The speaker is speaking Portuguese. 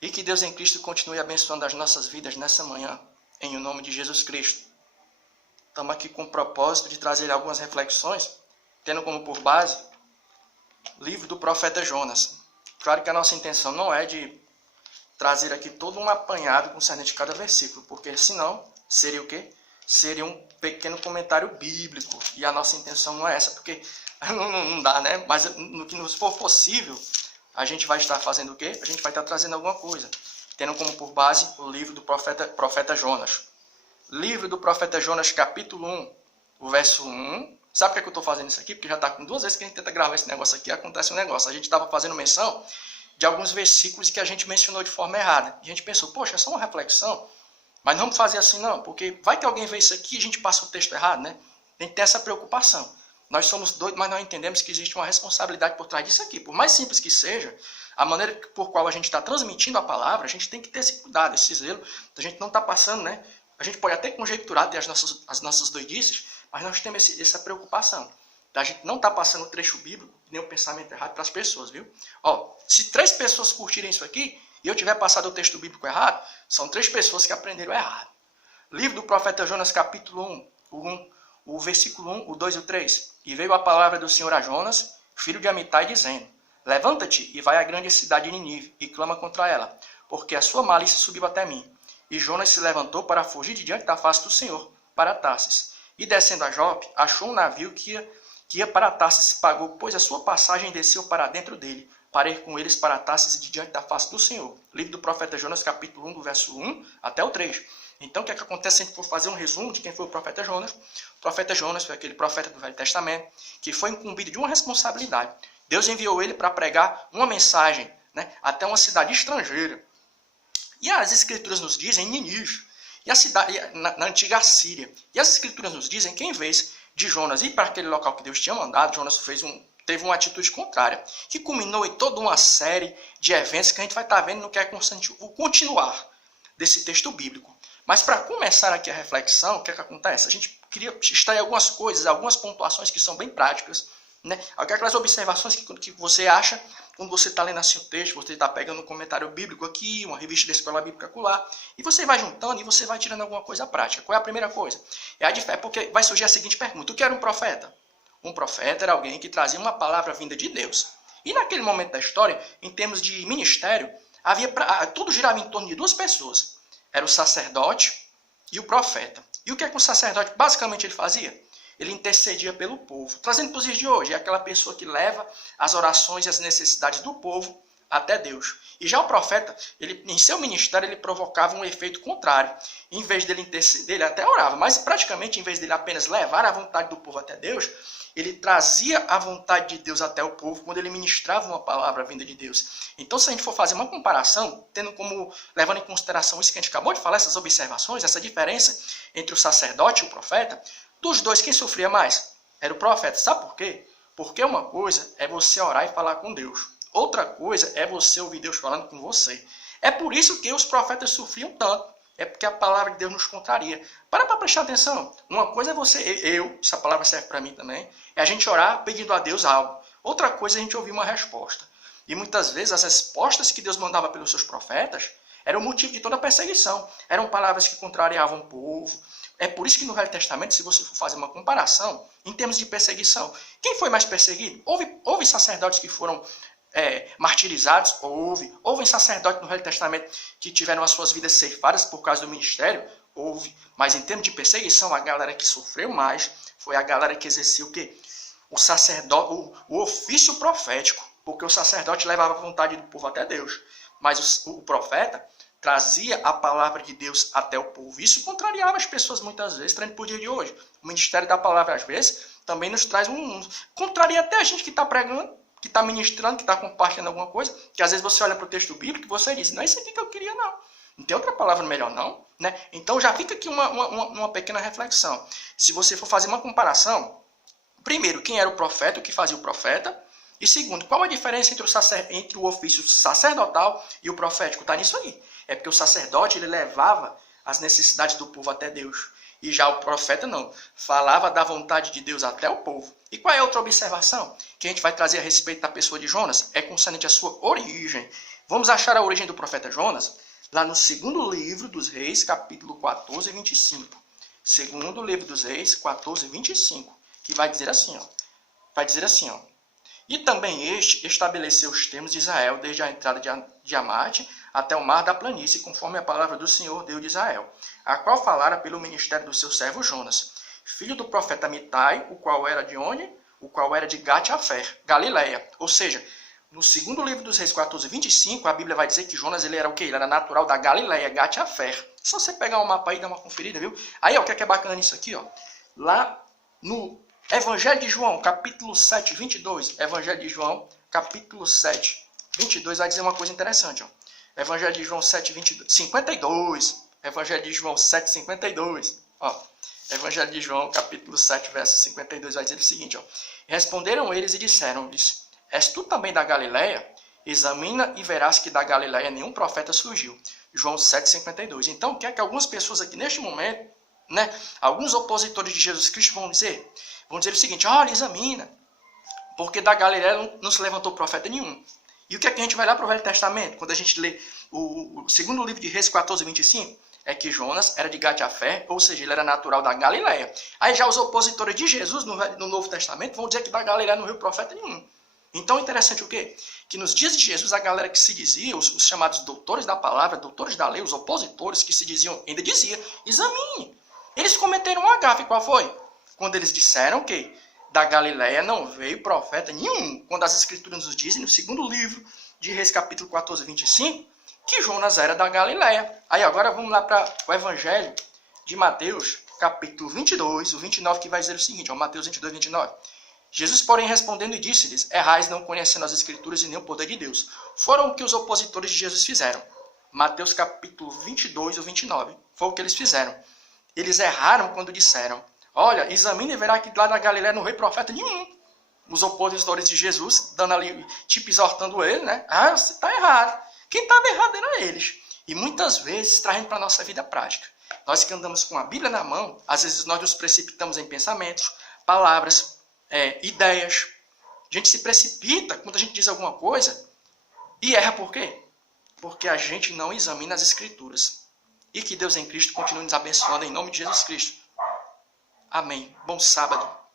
E que Deus em Cristo continue abençoando as nossas vidas nessa manhã, em o nome de Jesus Cristo. Estamos aqui com o propósito de trazer algumas reflexões, tendo como por base o livro do profeta Jonas. Claro que a nossa intenção não é de trazer aqui todo um apanhado concernente a cada versículo, porque senão seria o quê? Seria um pequeno comentário bíblico, e a nossa intenção não é essa, porque não dá, né? Mas no que nos for possível, a gente vai estar fazendo o quê? A gente vai estar trazendo alguma coisa, tendo como por base o livro do profeta Jonas. Livro do profeta Jonas, capítulo 1, o verso 1. Sabe por que eu estou fazendo isso aqui? Porque já está com 2 vezes que a gente tenta gravar esse negócio aqui, acontece um negócio. A gente estava fazendo menção de alguns versículos que a gente mencionou de forma errada. E a gente pensou, poxa, é só uma reflexão, mas não vamos fazer assim não, porque vai que alguém vê isso aqui e a gente passa o texto errado, né? Tem que ter essa preocupação. Nós somos doidos, mas nós entendemos que existe uma responsabilidade por trás disso aqui. Por mais simples que seja, a maneira por qual a gente está transmitindo a palavra, a gente tem que ter esse cuidado, esse zelo. A gente não está passando, né? A gente pode até conjecturar, ter as nossas doidices, mas nós temos essa preocupação. A gente não está passando o trecho bíblico, nem o pensamento errado para as pessoas, viu? Ó, se 3 pessoas curtirem isso aqui, e eu tiver passado o texto bíblico errado, são 3 pessoas que aprenderam errado. Livro do profeta Jonas, capítulo 1, o versículo 1, o 2 e o 3. E veio a palavra do Senhor a Jonas, filho de Amitai, dizendo: Levanta-te e vai à grande cidade de Nínive, e clama contra ela, porque a sua malícia subiu até mim. E Jonas se levantou para fugir de diante da face do Senhor, para Tarsis. E descendo a Jope, achou um navio que ia para Tarsis, pagou, pois a sua passagem desceu para dentro dele, para ir com eles para Tarsis de diante da face do Senhor. Livro do profeta Jonas, capítulo 1, do verso 1 até o 3. Então, o que é que acontece se a gente for fazer um resumo de quem foi o profeta Jonas? O profeta Jonas foi aquele profeta do Velho Testamento que foi incumbido de uma responsabilidade. Deus enviou ele para pregar uma mensagem, né, até uma cidade estrangeira. E as escrituras nos dizem Nínive, e a cidade na antiga Assíria. E as escrituras nos dizem que em vez de Jonas ir para aquele local que Deus tinha mandado, Jonas teve uma atitude contrária, que culminou em toda uma série de eventos que a gente vai estar vendo no que é o continuar desse texto bíblico. Mas para começar aqui a reflexão, o que é que acontece? A gente queria extrair algumas coisas, algumas pontuações que são bem práticas, né? Aquelas observações que você acha quando você está lendo assim o texto, você está pegando um comentário bíblico aqui, uma revista da escola bíblica acolá, e você vai juntando e você vai tirando alguma coisa prática. Qual é a primeira coisa? É porque vai surgir a seguinte pergunta: o que era um profeta? Um profeta era alguém que trazia uma palavra vinda de Deus. E naquele momento da história, em termos de ministério, tudo girava em torno de 2 pessoas. Era o sacerdote e o profeta. E o que é que o sacerdote basicamente ele fazia? Ele intercedia pelo povo. Trazendo para os dias de hoje, é aquela pessoa que leva as orações e as necessidades do povo até Deus. E já o profeta, em seu ministério, ele provocava um efeito contrário. Em vez dele interceder, ele até orava, mas praticamente, em vez dele apenas levar a vontade do povo até Deus, ele trazia a vontade de Deus até o povo quando ele ministrava uma palavra vinda de Deus. Então, se a gente for fazer uma comparação, levando em consideração isso que a gente acabou de falar, essas observações, essa diferença entre o sacerdote e o profeta, dos 2, quem sofria mais? Era o profeta. Sabe por quê? Porque uma coisa é você orar e falar com Deus. Outra coisa é você ouvir Deus falando com você. É por isso que os profetas sofriam tanto. É porque a palavra de Deus nos contraria. Para prestar atenção. Uma coisa é essa palavra serve para mim também, é a gente orar pedindo a Deus algo. Outra coisa é a gente ouvir uma resposta. E muitas vezes as respostas que Deus mandava pelos seus profetas eram o motivo de toda a perseguição. Eram palavras que contrariavam o povo. É por isso que no Velho Testamento, se você for fazer uma comparação, em termos de perseguição, quem foi mais perseguido? Houve sacerdotes que foram martirizados? Houve sacerdotes no Velho Testamento que tiveram as suas vidas ceifadas por causa do ministério? Houve. Mas em termos de perseguição, a galera que sofreu mais foi a galera que exercia o quê? O sacerdote, o ofício profético, porque o sacerdote levava a vontade do povo até Deus. Mas o profeta trazia a palavra de Deus até o povo. Isso contrariava as pessoas muitas vezes, trazendo para o dia de hoje. O ministério da palavra, às vezes, também nos traz contraria até a gente que está pregando, que está ministrando, que está compartilhando alguma coisa, que às vezes você olha para o texto bíblico e você diz, não é isso aqui que eu queria, não. Não tem outra palavra melhor, não. Né? Então já fica aqui uma pequena reflexão. Se você for fazer uma comparação, primeiro, quem era o profeta, o que fazia o profeta, e segundo, qual a diferença entre o ofício sacerdotal e o profético? Está nisso aí. É porque o sacerdote ele levava as necessidades do povo até Deus. E já o profeta não. Falava da vontade de Deus até o povo. E qual é a outra observação que a gente vai trazer a respeito da pessoa de Jonas? É concernente à sua origem. Vamos achar a origem do profeta Jonas lá no segundo livro dos Reis, capítulo 14, 25. Segundo livro dos Reis, 14, 25, que vai dizer assim, ó. Vai dizer assim, ó. E também este estabeleceu os termos de Israel desde a entrada de Amate até o mar da planície, conforme a palavra do Senhor, Deus de Israel, a qual falara pelo ministério do seu servo Jonas, filho do profeta Mitai, o qual era de onde? O qual era de Gat-Afer, Galileia. Ou seja, no segundo livro dos Reis 14, 25, a Bíblia vai dizer que Jonas ele era o quê? Ele era natural da Galileia, Gat-Afer. Só você pegar um mapa aí e dar uma conferida, viu? Aí, ó, o que é bacana nisso aqui, ó? Lá no Evangelho de João, capítulo 7, 22. Evangelho de João, capítulo 7, 22, vai dizer uma coisa interessante, ó. Evangelho de João 7, 22, 52. Evangelho de João 7, 52. Ó. Evangelho de João, capítulo 7, verso 52, vai dizer o seguinte, ó. Responderam eles e disseram-lhes, és tu também da Galileia? Examina e verás que da Galileia nenhum profeta surgiu. João 7, 52. Então, o que é que algumas pessoas aqui neste momento, né, alguns opositores de Jesus Cristo vão dizer? Vão dizer o seguinte, olha, examina, porque da Galileia não se levantou profeta nenhum. E o que é que a gente vai lá para o Velho Testamento? Quando a gente lê o segundo livro de Reis 14, 25, é que Jonas era de Gat-Afer, ou seja, ele era natural da Galileia. Aí já os opositores de Jesus no Novo Testamento vão dizer que da Galileia não veio profeta nenhum. Então, interessante o quê? Que nos dias de Jesus, a galera que se dizia, os chamados doutores da palavra, doutores da lei, os opositores que se diziam, ainda dizia, examine. Eles cometeram um agafe, qual foi? Quando eles disseram que da Galileia não veio profeta nenhum. Quando as escrituras nos dizem, no segundo livro de Reis, capítulo 14, 25, que Jonas era da Galileia. Aí agora vamos lá para o Evangelho de Mateus, capítulo 22, o 29, que vai dizer o seguinte, ó, Mateus 22, 29. Jesus, porém, respondendo e disse-lhes, errais não conhecendo as escrituras e nem o poder de Deus. Foram o que os opositores de Jesus fizeram. Mateus capítulo 22 ou 29. Foi o que eles fizeram. Eles erraram quando disseram, olha, examine e verá que lá da Galileia não veio profeta nenhum. Os opositores de Jesus, dando ali, tipo, exortando ele, né? Ah, você está errado. Quem estava errado eram eles. E muitas vezes, trazendo para a nossa vida prática. Nós que andamos com a Bíblia na mão, às vezes nós nos precipitamos em pensamentos, palavras, ideias. A gente se precipita quando a gente diz alguma coisa e erra por quê? Porque a gente não examina as Escrituras. E que Deus em Cristo continue nos abençoando em nome de Jesus Cristo. Amém. Bom sábado.